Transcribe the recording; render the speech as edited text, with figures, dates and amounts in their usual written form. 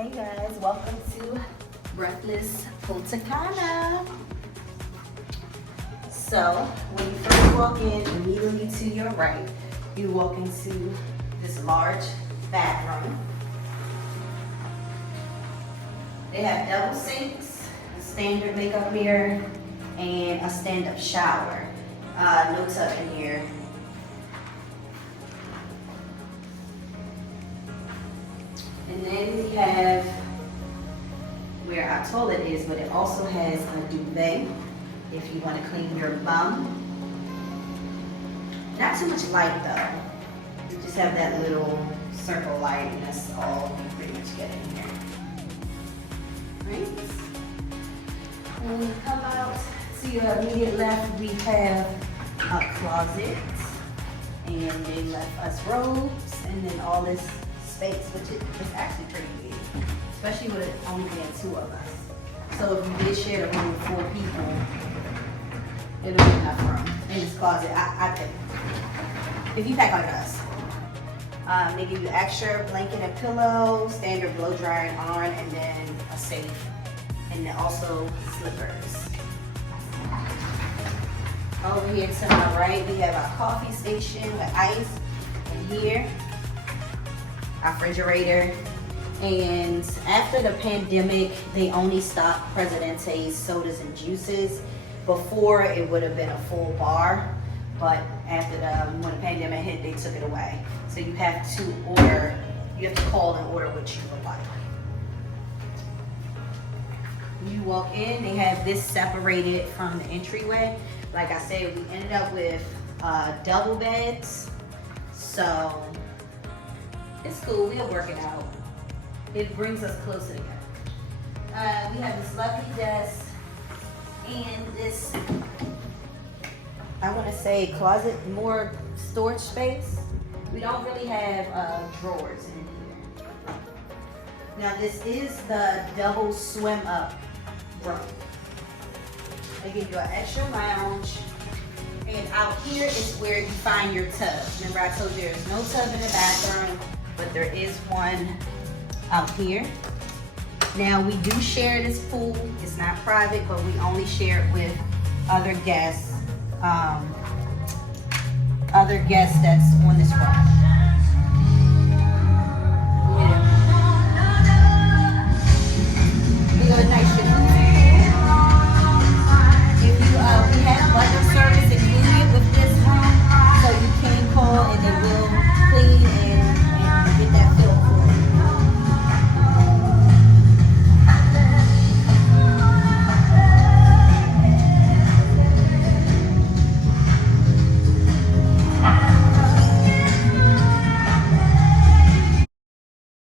Hey guys, welcome to Breathless Punta Cana. So, when you first walk in, immediately to your right, you walk into this large bathroom. They have double sinks, a standard makeup mirror, and a stand-up shower. No tub in here. And then we have where our toilet is, but it also has a duvet if you want to clean your bum. Not too much light though. You just have that little circle light, and that's all you pretty much get in here. Right? When you come out to your immediate left, we have a closet, and they left us robes, and then all this space, which is actually pretty big, especially with it only being 2 of us. So if you did share the room with 4 people, it'll be enough room in this closet, I think. If you pack like us. They give you extra blanket and pillow, standard blow dryer and iron, and then a safe, and then also slippers. Over here to my right, we have our coffee station with ice, and here, our refrigerator. And after the pandemic, they only stocked Presidente sodas and juices. Before, it would have been a full bar, but after when the pandemic hit, they took it away. So you have to call and order what you would like. You walk in, they have this separated from the entryway. Like I said, we ended up with double beds, so it's cool, we'll work it out. It brings us closer together. We have this lovely desk and this, I want to say closet, more storage space. We don't really have drawers in here. Now this is the double swim up room. They give you an extra lounge, and out here is where you find your tub. Remember I told you there's no tub in the bathroom, but there is one out here. Now we do share this pool. It's not private, but we only share it with other guests that's on this row.